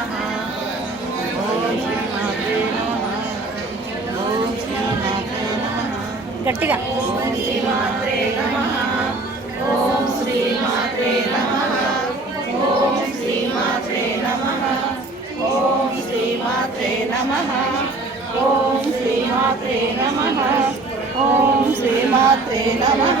నమః ఓం శ్రీమాత్రే నమః ఓం శ్రీమాత్రే నమః గట్టిగా. ఓం శ్రీమాత్రే నమ ఓం శ్రీమాత్రే నమ. ఓం శ్రీమాత్రే నమ ఓం శ్రీమాత్రే నమ. ఓం ఓం